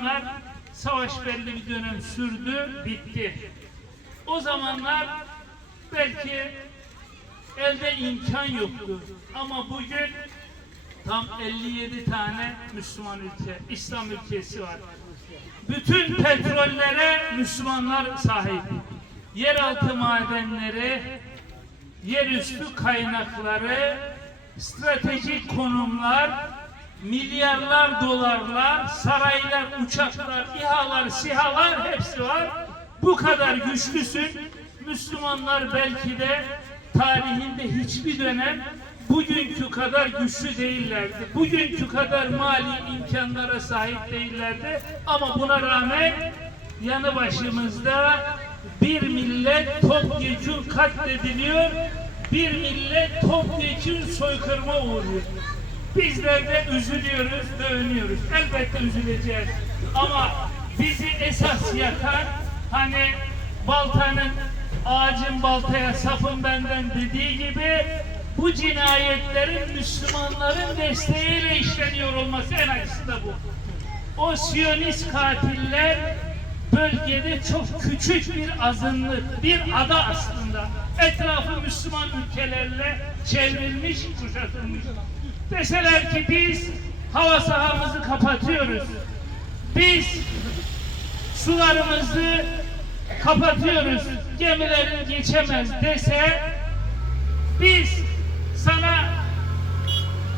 zamanlar savaş belli bir dönem sürdü, bitti. O zamanlar belki elde imkan yoktu. Ama bugün tam 57 tane Müslüman ülke, İslam ülkesi var. Bütün petrollere Müslümanlar sahip. Yeraltı madenleri, yerüstü kaynakları, stratejik konumlar, milyarlar dolarlar, saraylar, uçaklar, İHA'lar, SİHA'lar hepsi var. Bu kadar güçlüsün. Müslümanlar belki de tarihinde hiçbir dönem bugünkü kadar güçlü değillerdi. Bugünkü kadar mali imkanlara sahip değillerdi. Ama buna rağmen yanı başımızda bir millet topyekun katlediliyor, bir millet topyekun soykırıma uğruyor. Bizler de üzülüyoruz, dövünüyoruz. Elbette üzüleceğiz. Ama bizi esas yakan hani baltanın ağacın baltaya sapın benden dediği gibi bu cinayetlerin Müslümanların desteğiyle işleniyor olması en acısı da bu. O Siyonist katiller bölgede çok küçük bir azınlık, bir ada aslında. Etrafı Müslüman ülkelerle çevrilmiş, kuşatılmış. Deseler ki biz hava sahamızı kapatıyoruz. Biz sularımızı kapatıyoruz. Gemilerin geçemez dese biz sana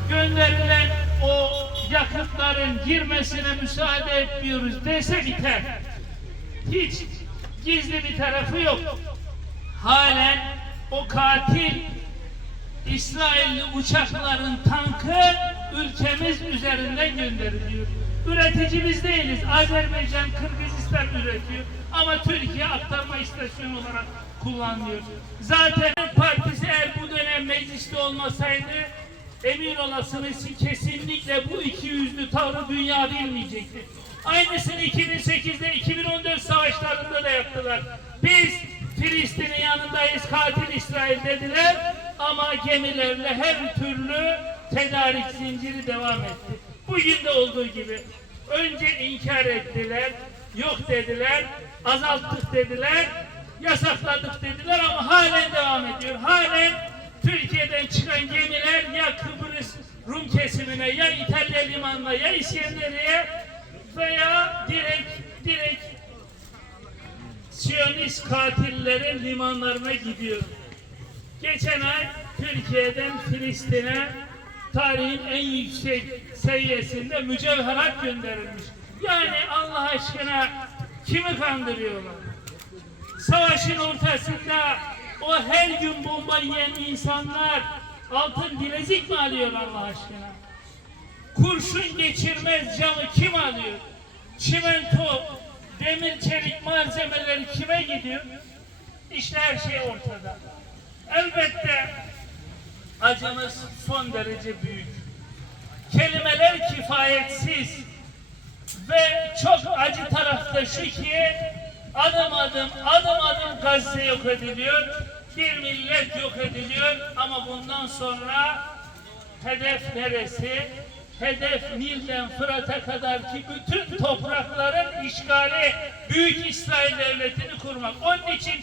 gönderilen o yakıtların girmesine müsaade etmiyoruz dese biter. Hiç gizli bir tarafı yok. Halen o katil İsrailli uçakların tankı ülkemiz üzerinden gönderiliyor. Üretici biz değiliz. Azerbaycan, Kırgızistan üretiyor. Ama Türkiye aktarma istasyonu olarak kullanılıyor. Zaten partisi eğer bu dönem mecliste olmasaydı emin olasınız ki kesinlikle bu iki yüzlü tavrı dünya bilmeyecekti. Aynısını 2008'de 2014 savaşlarında da yaptılar. Biz Filistin'in yanındayız katil İsrail dediler ama gemilerle her türlü tedarik zinciri devam etti. Bugün de olduğu gibi önce inkar ettiler, yok dediler, azalttık dediler, yasakladık dediler ama halen devam ediyor. Halen Türkiye'den çıkan gemiler ya Kıbrıs Rum kesimine ya İtalya limanına ya İskenderiye veya direkt direkt Siyonist katillerin limanlarına gidiyor. Geçen ay Türkiye'den Filistin'e tarihin en yüksek seviyesinde mücevherat gönderilmiş. Yani Allah aşkına kimi kandırıyorlar? Savaşın ortasında o her gün bomba yiyen insanlar altın bilezik mi alıyor Allah aşkına? Kurşun geçirmez camı kim alıyor? Çimento, demir çelik malzemeleri kime gidiyor? İşte her şey ortada. Elbette acımız son derece büyük. Kelimeler kifayetsiz ve çok acı tarafta şu ki adım adım adım adım Gazze yok ediliyor. Bir millet yok ediliyor ama bundan sonra hedef neresi? Hedef Nil'den Fırat'a kadar ki bütün toprakların işgali Büyük İsrail Devleti'ni kurmak. Onun için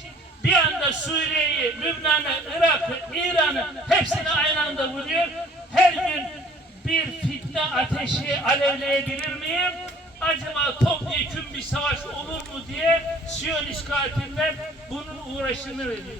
bir anda Suriye'yi, Lübnan'ı, Irak'ı, İran'ı hepsini aynı anda vuruyor. Her gün bir fitne ateşi alevleyebilir miyim? Acaba topyekun bir savaş olur mu diye Siyonist katiller bunun uğraşını veriyor.